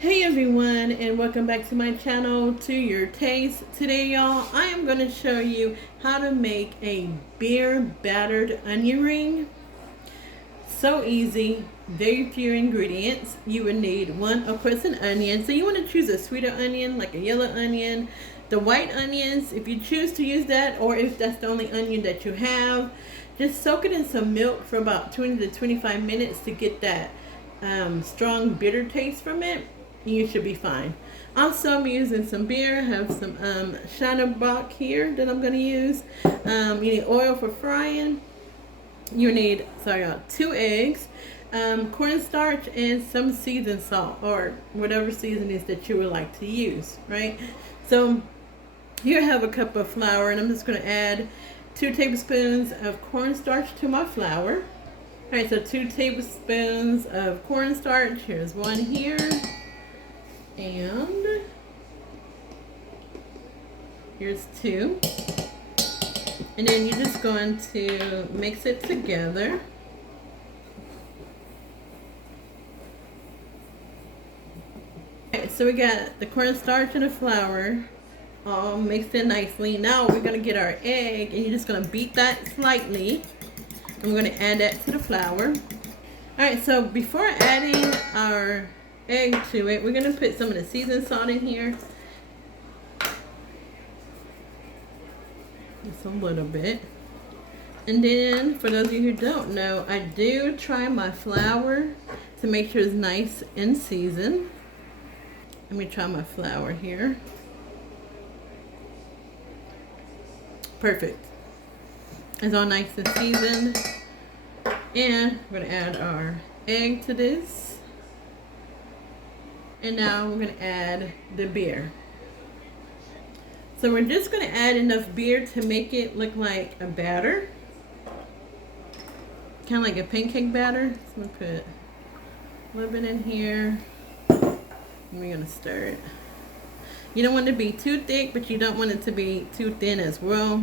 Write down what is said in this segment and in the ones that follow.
Hey everyone, and welcome back to my channel, To Your Taste. Today y'all, I am going to show you how to make a beer battered onion ring. So easy, very few ingredients. You would need one, of course, an onion. So you want to choose a sweeter onion, like a yellow onion. The white onions, if you choose to use that, or if that's the only onion that you have, just soak it in some milk for about 20 to 25 minutes to get that strong bitter taste from it. You should be fine. Also, I'm using some beer. I have some Bock here that I'm going to use. You need oil for frying. You need, 2 eggs, cornstarch, and some seasoned salt, or whatever seasonings that you would like to use, right? So here I have a cup of flour, and I'm just going to add 2 tablespoons of cornstarch to my flour. All right, so 2 tablespoons of cornstarch. Here's one here. And here's 2. And then you're just going to mix it together. Okay, so we got the cornstarch and the flour all mixed in nicely. Now we're going to get our egg, and you're just going to beat that slightly. And we're going to add that to the flour. Alright, so before adding our egg to it, we're going to put some of the seasoned salt in here. Just a little bit. And then, for those of you who don't know, I do try my flour to make sure it's nice and seasoned. Let me try my flour here. Perfect. It's all nice and seasoned. And we're going to add our egg to this. And now we're going to add the beer. So we're just going to add enough beer to make it look like a batter. Kind of like a pancake batter. So we'll put a little bit in here. And we're going to stir it. You don't want it to be too thick, but you don't want it to be too thin as well.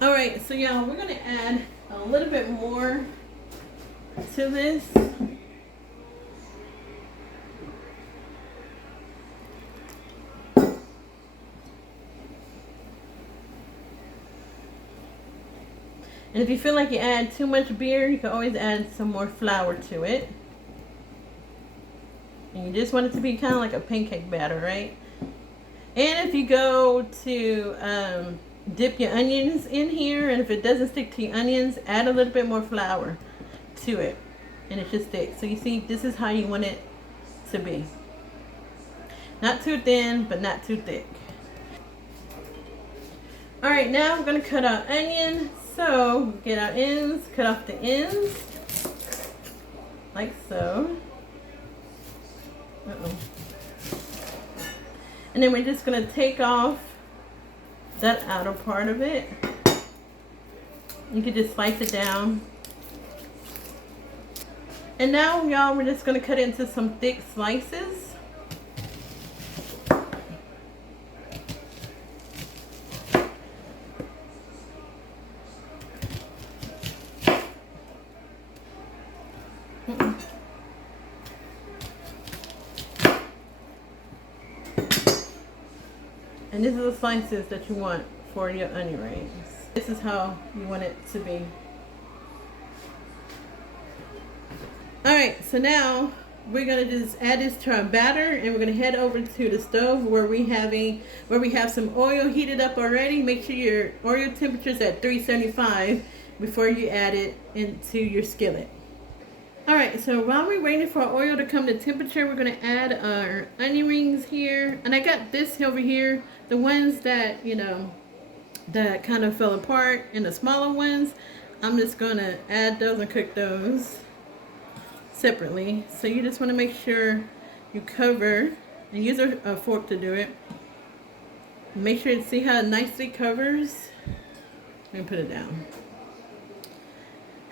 Alright, so y'all, we're going to add a little bit more to this. And if you feel like you add too much beer, you can always add some more flour to it. And you just want it to be kind of like a pancake batter, right? And if you go to dip your onions in here, and if it doesn't stick to your onions, add a little bit more flour to it. And it should stick. So you see, this is how you want it to be. Not too thin, but not too thick. Alright, now we're going to cut our onion. So, get our ends, cut off the ends, like so. And then we're just going to take off that outer part of it. You can just slice it down. And now, y'all, we're just going to cut it into some thick slices. And this is the slices that you want for your onion rings. This is how you want it to be. Alright, so now we're going to just add this to our batter, and we're going to head over to the stove where we have some oil heated up already. Make sure your oil temperature is at 375 before you add it into your skillet. Alright, so while we're waiting for our oil to come to temperature, we're going to add our onion rings here. And I got this over here, the ones that, that kind of fell apart, and the smaller ones, I'm just going to add those and cook those separately. So you just want to make sure you cover, and use a fork to do it. Make sure you see how it nicely covers. Let me put it down.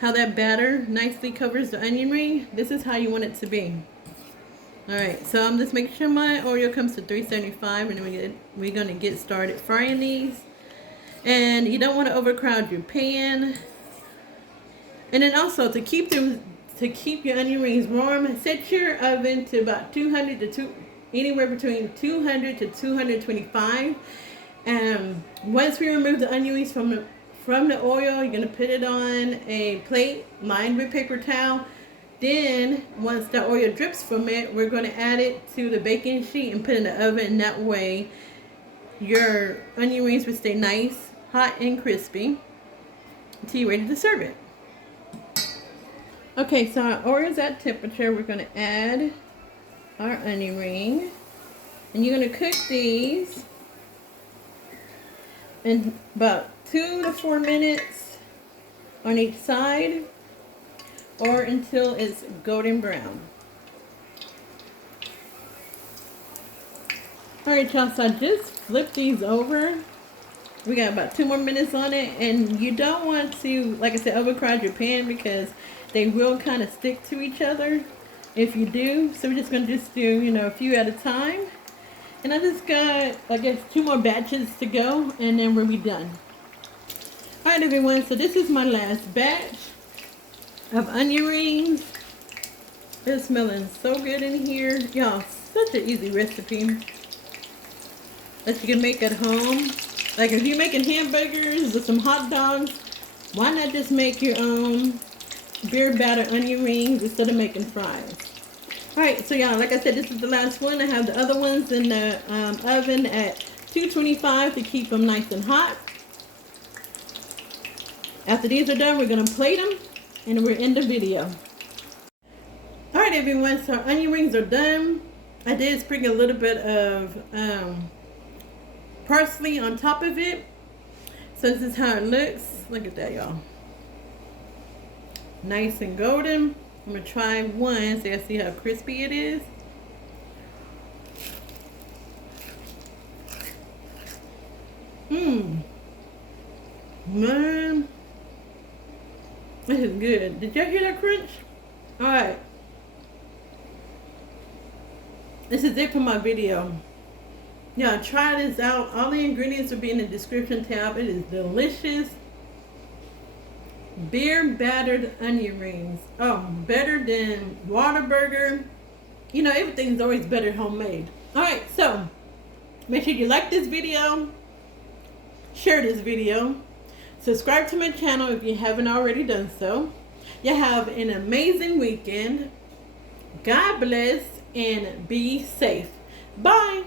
How that batter nicely covers the onion ring. This is how you want it to be. Alright, so I'm just making sure my oil comes to 375, and then we're going to get started frying these. And you don't want to overcrowd your pan. And then also, to keep them to keep your onion rings warm, set your oven to about 200 to anywhere between 200 to 225. And once we remove the onion rings from the oil, you're gonna put it on a plate lined with paper towel. Then once the oil drips from it, we're gonna add it to the baking sheet and put it in the oven. That way your onion rings will stay nice, hot, and crispy until you're ready to serve it. Okay, so our oil is at temperature. We're going to add our onion ring. And you're going to cook these in about 2 to 4 minutes on each side, or until it's golden brown. Alright y'all, so I just flipped these over. We got about 2 more minutes on it, and you don't want to, like I said, overcrowd your pan because they will kind of stick to each other if you do. So we're just going to do, you know, a few at a time. And I just got, I guess, 2 more batches to go, and then we'll be done. Alright everyone, so this is my last batch of onion rings. It's smelling so good in here. Y'all, such an easy recipe that you can make at home. Like if you're making hamburgers or some hot dogs, why not just make your own beer-battered onion rings instead of making fries? Alright, so y'all, like I said, this is the last one. I have the other ones in the oven at 225 to keep them nice and hot. After these are done, we're going to plate them and we're in the video. Alright everyone, so our onion rings are done. I did sprinkle a little bit of parsley on top of it. So this is how it looks. Look at that, y'all. Nice and golden. I'm gonna try one so you see how crispy it is. Man, this is good. Did y'all hear that crunch? Alright, this is it for my video. Yeah, try this out. All the ingredients will be in the description tab. It is delicious. Beer-battered onion rings. Oh, better than Whataburger. You know, everything's always better homemade. Alright, so make sure you like this video, share this video, subscribe to my channel if you haven't already done so. You have an amazing weekend. God bless and be safe. Bye.